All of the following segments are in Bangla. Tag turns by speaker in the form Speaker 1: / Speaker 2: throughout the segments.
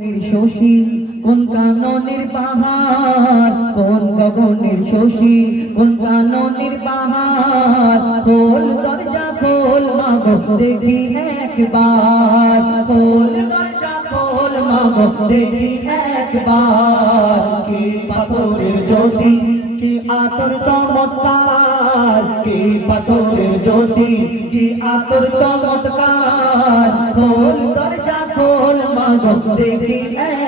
Speaker 1: শশী, কোন কাননের পাহাড়? কোন গগনের শশী, কোন কাননের পাহাড়? খোল দরজা, খোল মাগো, দেখি একবার। খোল দরজা, খোল মাগো, দেখি একবার। কি পাথরের জ্যোতি, কি আতর চমৎকার? কি পাথরের জ্যোতি, কি আতর চমৎকার? খোল মাগো দেখি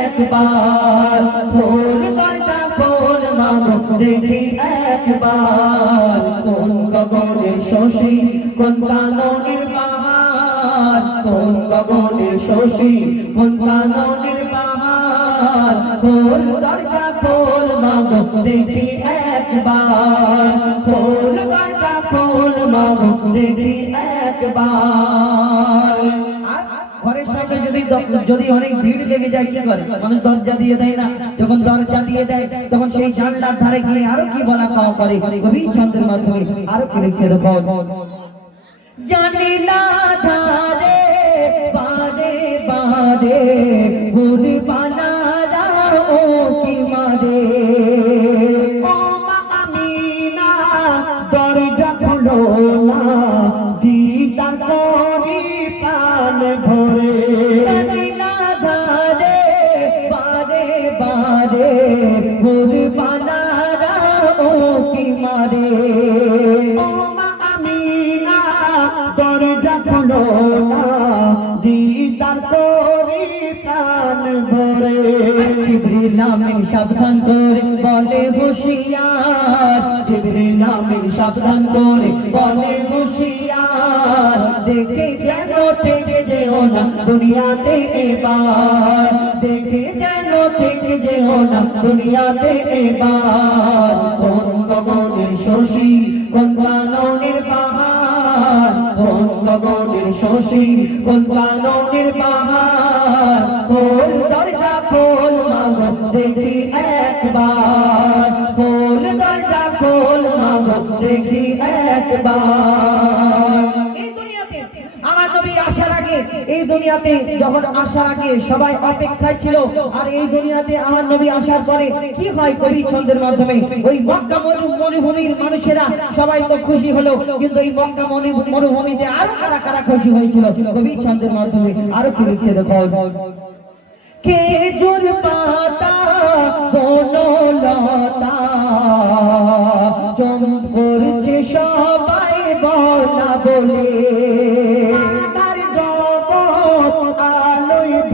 Speaker 1: একবার। খোল দরজা খোল মাগো দেখি একবার। কোন গগনের শশী, কোন কাননের পাহাড় কোন গগনের শশী, কোন কাননের পাহাড় খোল দরজা একবার। খোল দরজা খোল মাগো দেখি একবার। ঘরের সামনে যদি যদি অনেক ভিড় লেগে যায়, কি করে? মানুষ দরজা দিয়ে দেয় না। যখন দরজা দিয়ে দেয়, তখন সেই জানলার ধারে গিয়ে আরও কি বলা পাও করে? কবি মাধ্যমে আরও কি লিখছে দেখো জানিলা মা আমিনা দরজা খুলো না দিদার করে প্রাণ ভরে। জিবরিল নামে সাবধান করে বলে হুঁশিয়ার। জিবরিল নামে সাবধান করে বলে হুশিয়ার। দেখে যেন থেকে যেও না দুনিয়াতে এবার। দেখে যেন থেকে যেও না দুনিয়াতে এবার। কোন গগনের শশী, কোন কাননের পাহাড়? কোন গগনের শশী, কোন কাননের পাহাড়? খোল দরজা, খোল মাগো, দেখি একবার। খোল দরজা, খোল মাগো, দেখি একবার। আসার আগে, এই দুনিয়াতে যখন আসার আগে সবাই অপেক্ষায় ছিল, আর এই দুনিয়াতে আমার নবী আসার পরে কি হয় কবি ছন্দের মাধ্যমে? ওই মক্কা মরুভূমির মানুষেরা সবাই তো খুশি হলো, কিন্তু এই মক্কা মরুভূমিতে আরও কারা কারা খুশি হয়েছিল? কবি ছন্দের মাধ্যমে আরও কি লিখছে দেখো খেজুর পাতা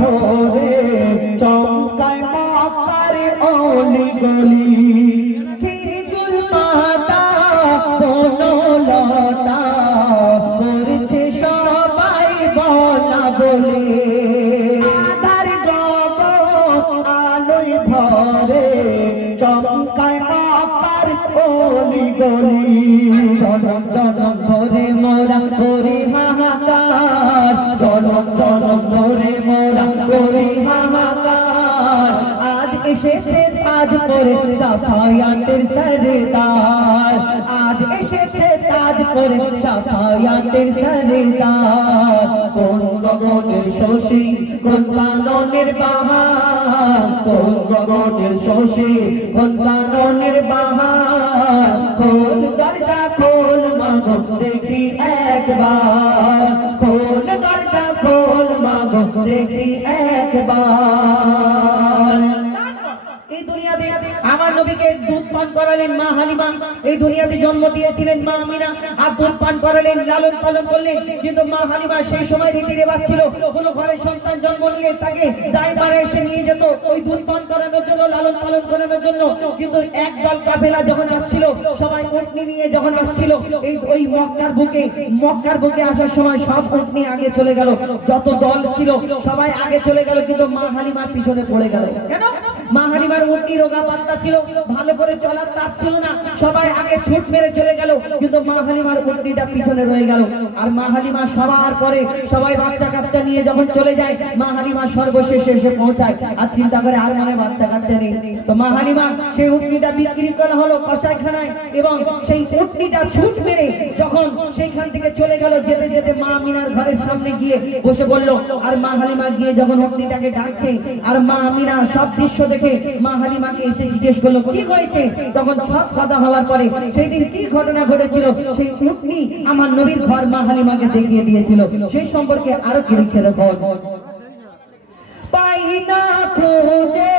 Speaker 1: ভরে চমকায় মাতার অলি গলি। খেজুর পাতা বনলতা করছে সবাই বলা বলে। তার জগৎ আলোয় ভরে চমকায় মাতার অলি গলি। জনম জনম ধরে মোরা করি এসেছে তাজ করে সাফায়াতের সরদার। আজ এসেছে তাজ করে সাফায়াতের সরদার। কোন গগনের শশী কোন কাননের বাহার কোন গগনের শশী কোন কাননের বাহার খোল দরজা মাগো, দেখি একবার। খোল দরজা মাগো, দেখি একবার। দুনিয়াতে আমার নবীকে দুধ পান করালেন মা হালিমা। এই দুনিয়াতে জন্ম দিয়েছিলেন মা আমিনা। আর দুধ পান করালেন, লালন পালন করলেন। কিন্তু মা হালিমা সেই সময় রীতি ছিল, কোনো ঘরে সন্তান জন্ম নিয়ে তাকে দায়বারে এসে নিয়ে যেত। ওই দুধ পান করানোর জন্য, লালন পালন করানোর জন্য। কিন্তু কাফেলা যখন আসছিল, সবাই উটনি নিয়ে যখন আসছিল, এই ওই মক্কার বুকে মক্কার বুকে আসার সময় সব উটনি আগে চলে গেল। যত দল ছিল, সবাই আগে চলে গেল, কিন্তু মা হালিমার পিছনে পড়ে গেল। কেন? মা হালিমার উটনি রোগা পাত্তা ছিল, ভালো করে চলার তার ছিল না। সবাই আগে ছুট মেরে চলে গেল, কিন্তু মা হালিমার উটনিটা পিছনে রয়ে গেল। আর মা হালিমা সবার পরে সবাই বাচ্চা কাচ্চা নিয়ে যখন চলে যায়, মা হালিমা সর্বশেষে এসে পৌঁছায়। আর চিন্তা করে আর মনে বাচ্চা কাচ্চা নেই। তো মা হালিমা সেই উটনিটা বিক্রি করা হলো কষাইখানায় এবং সেই উটনিটা ছুট মেরে যখন সেইখান থেকে চলে গেল, যেতে যেতে মা আমিনার ঘরের সামনে গিয়ে বসে বলল, আর মা হালিমা গিয়ে যখন উটনিটাকে ডাকছে, আর মা আমিনা সব দৃশ্য দেখে মা হালিমাকে এসে জিজ্ঞেস করল, কি হয়েছে? তখন সব কথা হওয়ার পরে সেই দিন কি ঘটনা ঘটেছিল? সেই উটনি আমার নবীর ঘর মা হালিমাকে দেখিয়ে দিয়েছিল। সেই সম্পর্কে আরও কি লিখছে দেখো। পাই না খোঁজে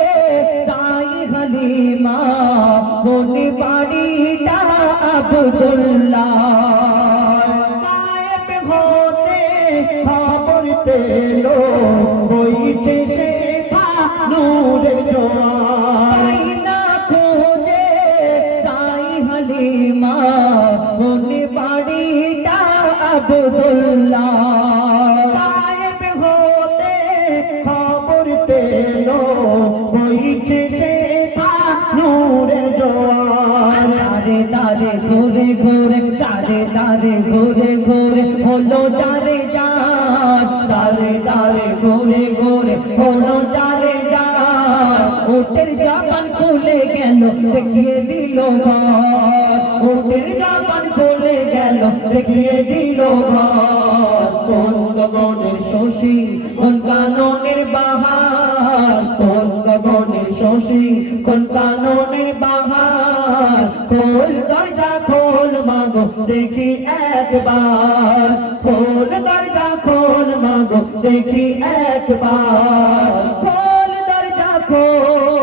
Speaker 1: তাই হালিমা কোন বাড়িটা আবদুল্লাহ। খবর পেল, বইছে সে নূরের ঘুরে, দারে দারে, ঘুরে ঘুরে, হলো দারে যার। দারে দারে, ঘুরে ঘুরে, হলো দারে যার। ওটের জাপান খুলে গেল, দেখিয়ে দিল ওটের জাপান খুলে গেল, দেখিয়ে দিল ঘর। শশী কোন কাননের বাহার। কোন গগনের শশী কোন কাননের একবার খোল দরজা খোল মাগো দেখি একবার। খোল দরজা খোল